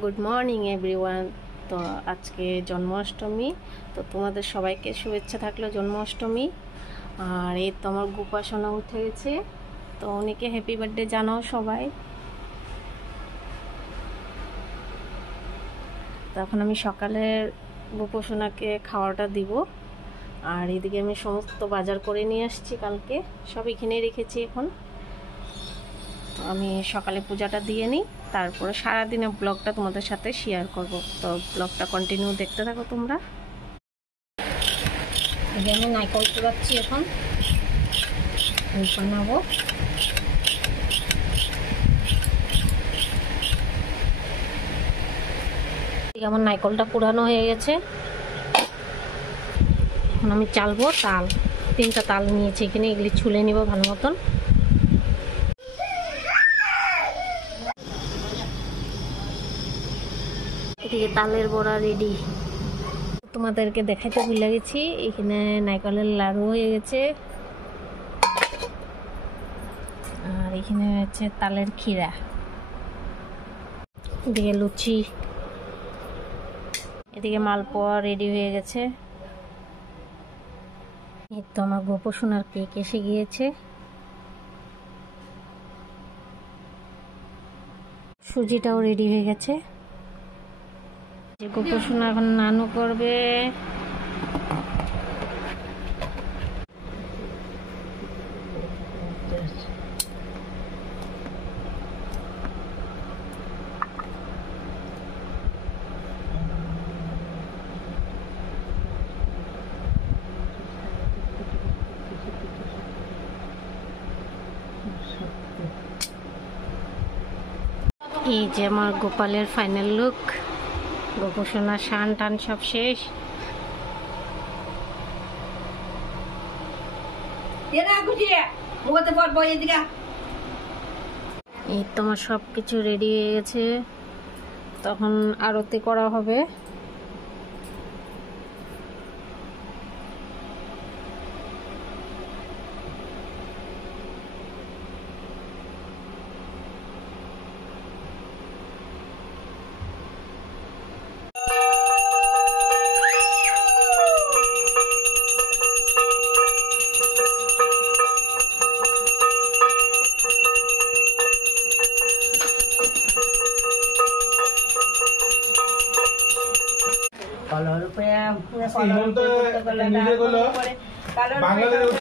Good morning everyone. তো আজকে জন্মাষ্টমী, তো তোমাদের সবাইকে শুভেচ্ছা থাকলো জন্মাষ্টমী। আর এই তো আমার গোপাসনা উঠে গেছে, তো উনিকে হ্যাপি বার্থডে জানাও সবাই। তখন আমি সকালের গোপাসনাকে খাওয়াটা দিব। আর এদিকে আমি সমস্ত বাজার করে নিয়ে আসছি, কালকে সব এখানেই রেখেছি। এখন তো আমি সকালে পূজাটা দিয়ে নিই, তারপরে সারাদিনের ব্লগটা তোমাদের সাথে শেয়ার করব। তো ব্লগটা কন্টিনিউ দেখতে থাকো তোমরা। আমি নারকেল কুড়াচ্ছি, এখন বানাবো। আমার নারকেলটা কুড়ানো হয়ে গেছে, এখন আমি চালবো। তাল 3টা তাল নিয়েছি এখানে, এগুলি ছুলে নিব ভালো মতন। এদিকে তালের বড়া রেডি। তোমাদেরকে দেখাইতে ভুলে গেছি, এখানে নারকেলের লাড়ু হয়ে গেছে, আর এখানে হচ্ছে তালের ক্ষীরা, এদিকে লুচি, এদিকে মালপোয়া রেডি হয়ে গেছে। এই তো আমার গোপোষণার কেক এসে গিয়েছে, সুজিটাও রেডি হয়ে গেছে। যে গোপোষণা এখন নানু করবে। এই যে আমার গোপালের ফাইনাল লুক, গোপোষণার শান টান সব শেষ। এই তোমার সবকিছু রেডি হয়ে গেছে, তখন আরতি করা হবে।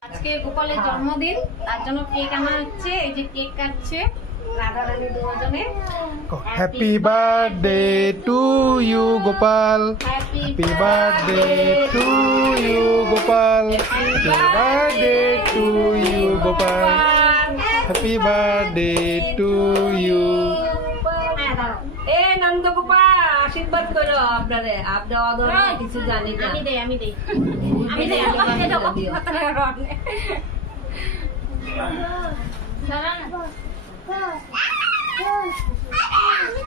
আজকে গোপালের জন্মদিন, তার জন্য কেক আনা হচ্ছে। এই যে কেক কাটছে রাধা রানী দুজনে। Happy birthday to you Gopal, happy birthday to you Gopal, happy birthday to you Gopal, happy birthday to you. এ নন্দ গোপাল আশীর্বাদ করো আপনারে, আপনি অদরে কিছু জানি না। আমি দেই আমি দেই